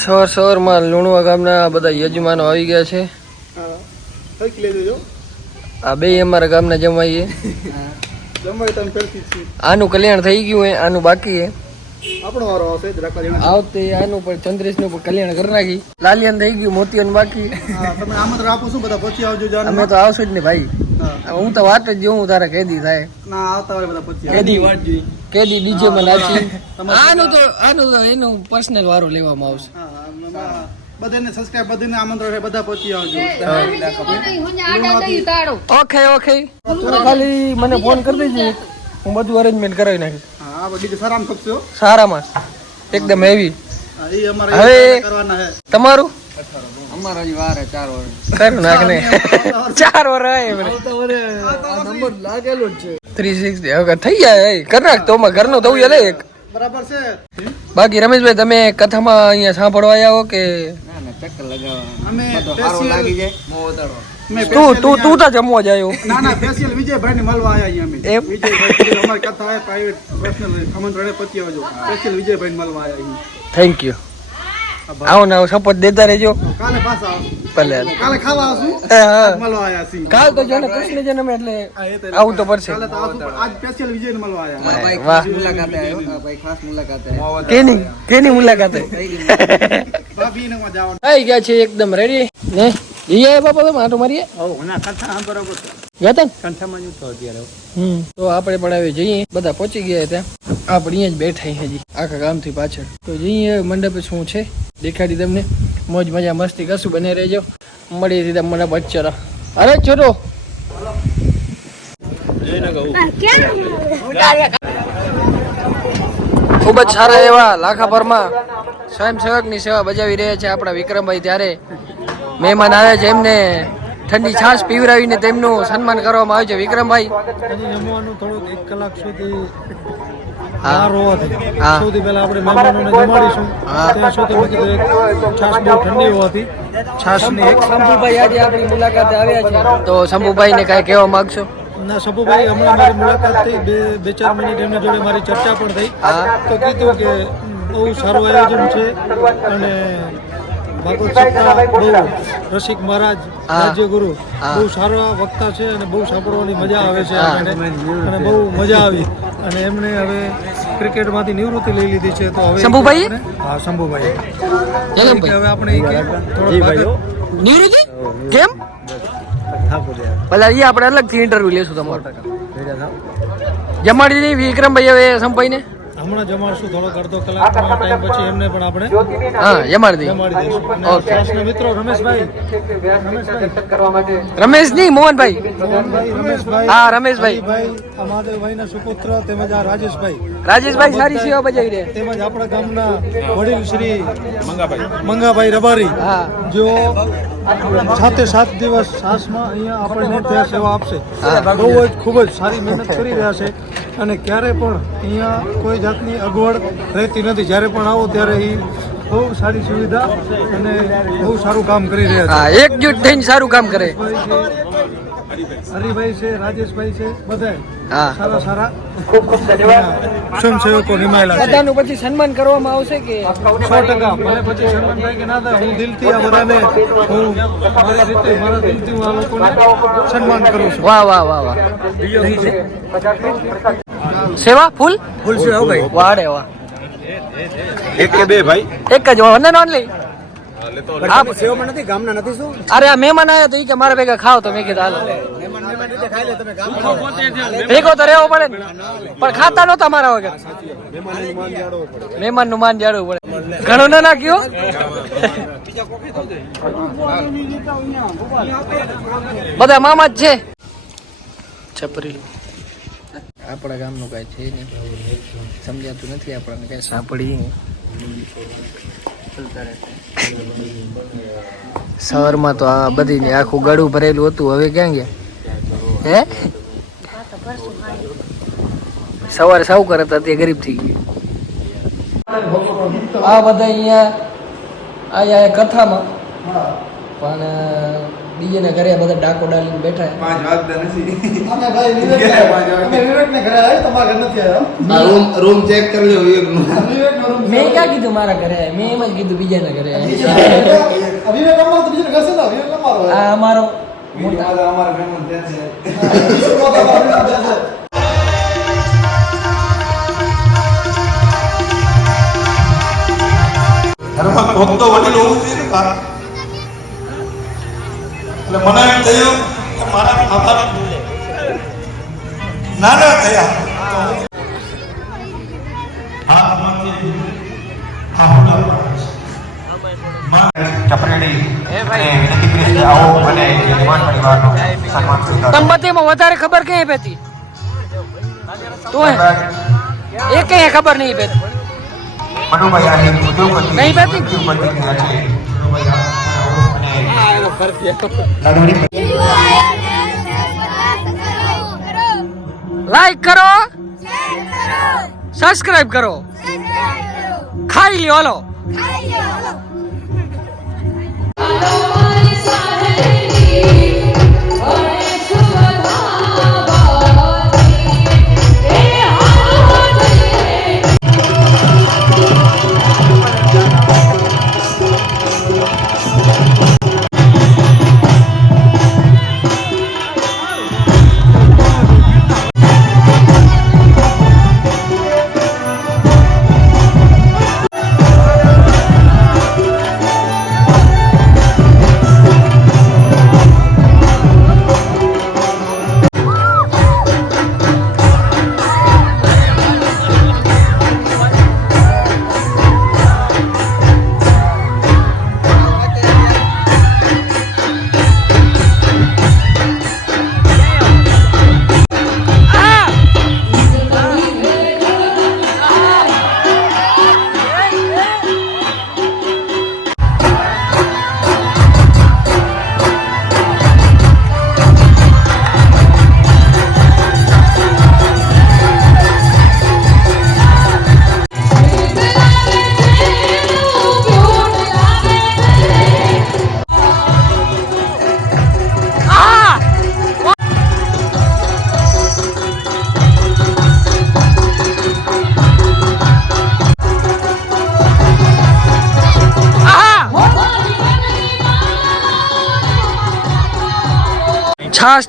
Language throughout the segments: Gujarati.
સવાર સવારમાં લુણવા ગામના બધા યજમાનો આવી ગયા છે. આ બે અમારા ગામના જમાઈએ. આનું કલ્યાણ થઈ ગયું હે આનું બાકી હે. આવતે આનું પણ ચંદ્રેશનું પણ કલ્યાણ કરી નાખી. લાલિયાન થઈ ગયું મોતિયાનું બાકી. તમે આમંત્રણ આપો છું બધા પછી આવજો અમે તો આવશું જ ને ભાઈ. હા. હું તો વાત જ જોઉં તારા કેદી થાય. ના આવતા હોય બધા પછી કેદી. કેદી ડીજે માં નાચી આનું તો આનું તો એનું પર્સનલ વારો લેવામાં આવશે. બધાને સબસ્ક્રાઇબ બધાને આમંત્રણ બધા પહોંચી આવજો. Okay okay. ખાલી મને ફોન કરી દેજે. હું બધું અરેન્જમેન્ટ કરાવી નાખીશ. હા બધી સારામાં ખપશો હો. સારામાં એકદમ હેવી અમારે હવે- કરવાના છે. તમારું? અમારા વાર હે ચાર વાર કરું નાખ ને ચાર વર એમને નંબર લાગેલો છે. થ્રી સિક્સટી હવે થઈ જાય કર નાખ તો માં ઘરનું થવું લે એક. બરાબર છે. બાકી રમેશભાઈ તમે કથામાં અહીંયા સાંભળવા આવ્યા હો કે? ના ના ચક્કર લગાવવા અમે બધો લાગી જાય. મોં વધારો. તું તું તું તો જમવા જાય ના ના સ્પેશિયલ વિજયભાઈ ને મળવા આવ્યા અહીંયા અમે. વિજયભાઈ અમારી કથા હોય પ્રાઇવેટ પર્સનલ આમંત્રણે પછી આવજો. વિજયભાઈ ને મળવા આવ્યા થેન્ક યુ આવો ને આવો શપથ દેતા રહેજો. કાલે પાછા. ભલે કાલે ખાવા આવશું. મળવા આયા સિંહ કાલ તો જો ને કૃષ્ણ જન્મ એટલે આવું તો પડશે. કાલે તો આજ સ્પેશિયલ વિજય ને મળવા આયા. ભાઈ વાહ. ખાસ મુલાકાતે આવ્યો ભાઈ ખાસ મુલાકાત આવ્યો. કેની કેની મુલાકાતે? ભાભી ને માં જવાનું. થઈ ગયા છે એકદમ રેડી ને જઈએ બાપા તો માટો મારીએ? ગયા તા અત્યારે હમ. તો આપણે પણ હવે જઈએ. બધા પહોંચી ગયા ત્યાં. આપણે અહીંયા જ બેઠા હજી. આખા ગામથી પાછળ. તો જઈએ મંડપે શું છે. દેખાડી તમને. મોજ મજા મસ્તી કશું બને રહેજો. મળી રીતે મને અચ્ચરા અરે છોરો ખૂબ જ સારા એવા લાખાભરમાં સ્વયંસેવકની સેવા બજાવી રહ્યા છે આપણા વિક્રમભાઈ ત્યારે. મહેમાન આવે છે એમને. ઠંડી છાશ પીવરાવીને તેમનું સન્માન કરવામાં આવે છે. વિક્રમભાઈ. જમવાનું થોડુંક એક કલાક સુધી હા. હોવાથી હા. સૌથી પહેલા આપણે મહેમાનોને જમાડીશું. ત્યાં સુધી મેં કીધું છાશ બહુ ઠંડી હોવાથી છાશની એક શંભુભાઈ આજે આપણી મુલાકાતે આવ્યા છે. તો શંભુભાઈને કાંઈ કહેવા માગશો? ના સબુભાઈ હમણાં મારી મુલાકાત થઈ. બે બે ચાર મિનિટ એમની જોડે મારી ચર્ચા પણ થઈ. તો કીધું કે બહુ સારું આયોજન છે અને ભાગવત સપ્તાહ રસિક મહારાજ. રાજ્યગુરુ બહુ સારા વક્તા છે અને બહુ સાંભળવાની મજા આવે છે અને બહુ મજા આવી. અને એમને હવે ક્રિકેટમાંથી નિવૃત્તિ લઈ લીધી છે તો હવે શંભુભાઈ? હા શંભુભાઈ. હવે આપણે ભાગત- નિવૃત્તિ? કેમ? પછી એ આપણે અલગથી ઇન્ટરવ્યુ લેશું તમારું. જમાડી દીધી વિક્રમભાઈ હવે સંભાઈને. હમણાં જમાડશું થોડોક અડધો કલાક ટાઈમ પછી એમને પણ આપણે હા જમાડી દઈએ જમાડી દઈશું ઓકે. ખાસના મિત્રો રમેશભાઈ. રમેશભાઈ. રમેશ નહીં મોહનભાઈ. મોહનભાઈ રમેશભાઈ હા, રમેશભાઈ. આ મહાદેવભાઈના સુપુત્ર તેમજ આ રાજેશભાઈ. રાજેશભાઈ સારી સેવા બજાવી રહ્યા તેમજ આપણા ગામના વડીલ શ્રી મંગાભાઈ. રબારી હા. જો સાતે સાત દિવસ સાસમાં અહીંયા આપણને ત્યાં સેવા આપશે. બહુ જ ખૂબ જ સારી મહેનત કરી રહ્યા છે અને ક્યારે પણ અહીંયા કોઈ જાતની અગવડ રહેતી નથી. જ્યારે પણ આવો ત્યારે એ બહુ સારી સુવિધા અને બહુ સારું કામ કરી રહ્યા છે. હા એકજૂટ થઈને સારું કામ કરે. હરિભાઈ છે રાજેશભાઈ છે બધા હા. સારા સારા. સ્વયંસેવકો નિમાયેલા બધાનું પછી સન્માન કરવામાં આવશે કે? સો ટકા. મને પછી સન્માન થાય કે ના થાય હું દિલથી આ બધાને હું મારી રીતે મારા દિલથી હું આ લોકોને સન્માન કરું છું. વાહ વાહ વાહ વાહ. સેવા? ફૂલ? ફૂલ છે હો ભાઈ. વાડે વાહ. એક કે બે ભાઈ? એક જ વન એન્ડ ઓનલી આપ સેવામાં નથી ગામના નથી શું? અરે આ મહેમાન આવ્યા તો ઈ કે મારા ભેગા ખાવ તો મેં કીધું હાલો. મહેમાન મહેમાન રીતે ખાઈ લે તમે ગામના. ભેગો તો રહેવો પડે પણ ખાતા નહોતા મારા વગર. મહેમાનનું માન જાળવવું પડે. ઘણું ના નાખ્યો? બધા મામા જ છે. છપરી. આપણા ગામનું કાંઈ છે નહીં. સમજાતું નથી આપણને કાંઈ. સાંભળી સવારમાં તો આ બધી આખું ગળું ભરેલું હતું. હવે ક્યાં ગયા? હે? સવારે સાવ કરે હતા તે ગરીબ થઈ ગયું આ બધા અહીંયા અહીંયા કથામાં. પણ ડીજે ના ઘરે બધા ડાકો ડાલીને બેઠા પાંચ વાગતા નથી. અમે ભાઈ વિવેક અમે વિવેકને ઘરે આવ્યો તમારા ઘર નથી આવ્યા રૂમ રૂમ ચેક કરજો વિવેકનું. વિવેકનો રૂમ મેં ક્યાં કીધું મારા ઘરે? મેં એમ જ કીધું બીજા ના ઘરે વિવેક અમારો તો બીજા ઘર છે ને? વિવેક અમારો આ અમારો બીજા અમારા ફેમસ ત્યાં છે. ધર્મ ભક્તો વડીલો હોવું જોઈએ ને. એટલે મને એમ થયું કે મારા બાપા નાના થયા. વધારે ખબર કઈ પેતી તો એ કઈ ખબર નહીં પેતી મનુભાઈ નહીં બેઠી? લાઈક કરો. સબસ્ક્રાઇબ કરો. ખાઈ લ્યો હાલો. છાસ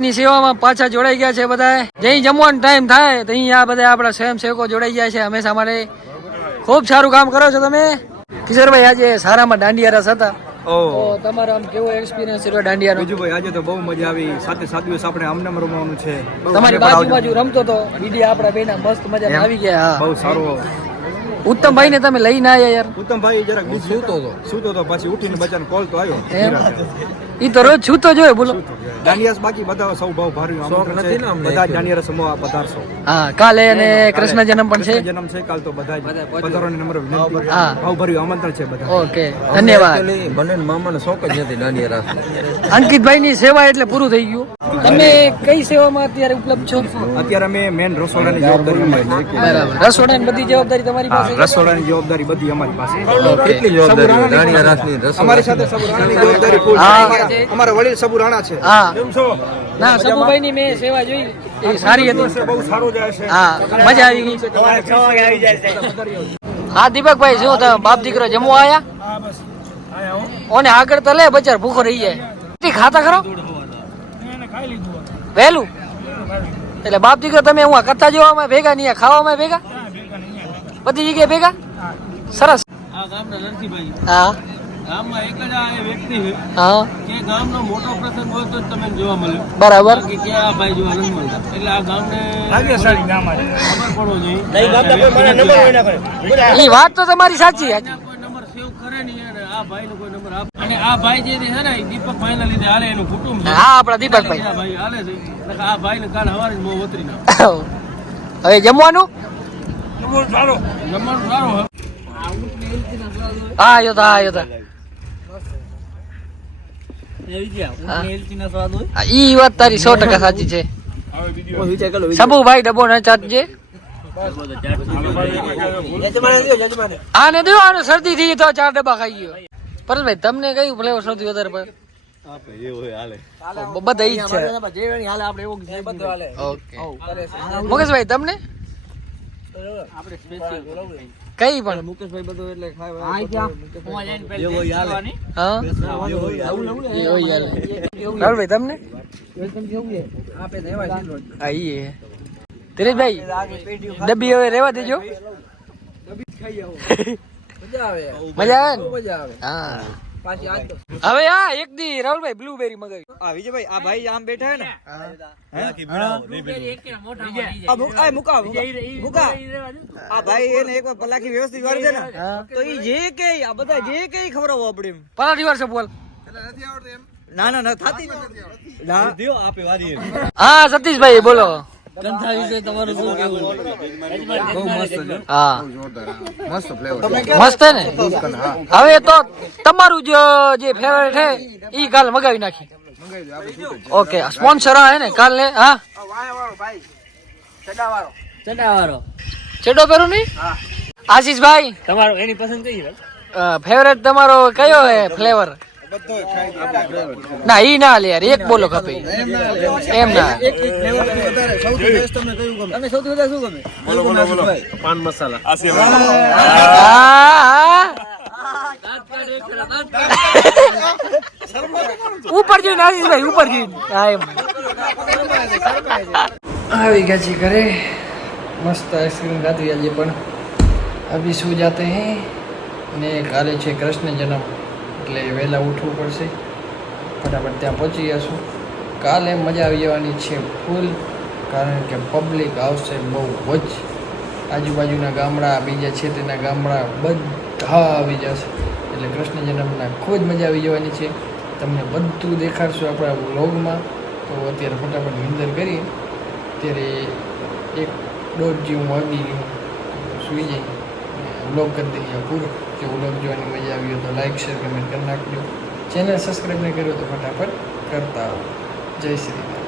ની સેવામાં પાછા જોડાઈ ગયા છે બધા જઈ જમવાનો ટાઈમ થાય તો અહીં આ બધા આપણા સ્વયંસેવકો જોડાઈ ગયા છે. હંમેશા માટે ખૂબ સારું કામ કરો છો તમે. કિશોરભાઈ આજે સારામાં દાંડિયા રસ હતા તમારો આમ કેવો એક્સપિરિયન્સ રહ્યો દાંડિયાનો બીજું ભાઈ આજે તો બહુ મજા આવી. સાથે સાત દિવસ આપણે આમનામ રમવાનું છે. તમારી બાજુ બાજુ રમતો તો બીડી આપણા બેના મસ્ત મજા આવી ગયા હા. બહુ સારો. ઉત્તમભાઈ ને તમે લઈને આવ્યા યાર. ઉત્તમભાઈ જરાક સૂતો હતો સૂતો હતો પછી ઉઠીને બચાને કોલ તો આવ્યો. ઈ તો રોજ છૂતો જોયો બોલો. દાનિયાસ બાકી બધા સૌ ભાવ ભાર્યું આમંત્રણ છે. બધા દાનિયાસ રસમવા પધારશો. હા કાલે અને કૃષ્ણ જન્મ પણ છે. જન્મ છે કાલ તો બધા પધારોને નંબર વિનંતી. હા. ભાવ ભર્યું આમંત્રણ છે બધા ઓકે ધન્યવાદ. ભલે મામાનો શોખ જ નથી દાનિયાસ અંકિતભાઈ ની સેવા એટલે પૂરું થઈ ગયું. તમે કઈ સેવામાં અત્યારે ઉપલબ્ધ છો? અત્યારે અમે મેન રસોડાની જવાબદારી અમારી છે. બરાબર. રસોડાની બધી જવાબદારી તમારી પાસે? રસોડાની જવાબદારી બધી અમારી પાસે કેટલી જવાબદારી હોય દાંડિયા રાસની રસોઈ અમારી સાથે સબુ રાણાની જવાબદારી full છે. હા. અમારા- વડીલ સબુ રાણા છે. હા. ના સબુભાઈ ની મેં સેવા જોઈ. એ સારી હતી. બહુ સારું જાય છે. હા મજા આવી ગઈ. હા દીપકભાઈ શું તમે બાપ દીકરો જમવા આયા? ઓને આગળ તો લે બચાર ભૂખો રહી જાય. ખાતા ખરો? વહેલું? એટલે બાપ દીકરો તમે હું કરતા જોવામાં ભેગા નહીં ખાવામાં ભેગા? બધી જગ્યાએ ભેગા? સરસ. આ ગામના નરસિંહભાઈ હા. ગામમાં એક જ આ વ્યક્તિ છે. હા. કે ગામનો મોટો પ્રસંગ હોય તો જ તમને જોવા મળે. બરાબર. કે કે આ ભાઈ જોવા નથી મળતા એટલે આ ગામને ખબર પડવો જોઈએ. એ વાત તો તમારી સાચી કોઈ નંબર સેવ કરે નહીં અને આ ભાઈનો કોઈ નંબર આપે. અને આ ભાઈ જે છે ને એ દીપકભાઈના લીધે હાલે એનું કુટુંબ હા આપણા દીપકભાઈ ભાઈ. હાલે છે. આ ભાઈને કાલ સવારે જ મોં ઉતરી નાખે. હવે જમવાનું? જમવાનું સારું. હે. હા આયો તા આયો તા. હા, ઈ વાત તારી સો ટકા સાચી છે. સબુભાઈ ડબો ના ચાટજે. આને દો આને શરદી થઈ તો ચાર ડબ્બા ખાઈ ગયો. પરેશભાઈ તમને કયું ફ્લેવર સૌથી વધારે પર બધા ઈ જ છે. મુકેશભાઈ તમને? કઈ પણ. મુકેશભાઈ બધું એટલે ખાય હા એવું યાર રાહુલભાઈ તમને હા? ઈ હે દિનેશભાઈ ડબ્બી હવે રેવા દેજો. મજા આવે. ને? હા. હવે આ એક દી રાહુલભાઈ બ્લુબેરી મગાવી. આ વિજયભાઈ આ ભાઈ આમ બેઠા હે? ને આ ભાઈ એને એકવાર પલાખી વ્યવસ્થિત ને. તો ઈ જે કે આ બધા જે કે ખવડાવો આપણે એમ. વાર છે બોલ. ના ના ના થાતી જ હા. હા. મસ્ત ફ્લેવર મસ્ત ને? હવે તો તમારું જે ફેવરેટ છે ઈ કાલ મગાવી નાખી. ઓકે સ્પોન્સર હે ને કાલ ને હા? ચેડો પહેરું નહીં? આશીષભાઈ તમારો એની પસંદ કઈ ફેવરેટ તમારો કયો હે ફ્લેવર ના ઈ ના લે યાર એક બોલો ખપે. એમ ના તમને સૌથી વધારે શું ગમે? બોલો બોલો બોલો. હા, હા. ઉપર જોઈને આશીષભાઈ ઉપર જોઈને હા એમ. આવી ગયા છે ઘરે. મસ્ત આઈસ્ક્રીમ ખાધી આજે પણ. અભી સૂ જાતે હે? ને કાલે છે કૃષ્ણ જન્મ એટલે વહેલા ઉઠવું પડશે. ફટાફટ ત્યાં પહોંચી જશું કાલે મજા આવી જવાની છે ફૂલ, કારણ કે પબ્લિક આવશે બહુ જ. આજુબાજુના ગામડા, બીજા છે તેના ગામડા બધા આવી જશે. એટલે કૃષ્ણ જન્મના ખૂબ જ મજા આવી જવાની છે. તમને બધું દેખાડશું આપણા વ્લોગમાં. તો અત્યારે ફટાફટ નિંદર કરીએ. ત્યારે એક દોઢ જેવું વાગી ગયું. સૂઈ જઈ વ્લોગ કરી દઈએ પૂરો. જો વ્લોગ જોવાની મજા આવી હોય તો લાઇક શેર કમેન્ટ કરી નાખજો. ચેનલ સબસ્ક્રાઈબ નહીં કર્યો તો ફટાફટ કરતા આવો. જય શ્રી રામ.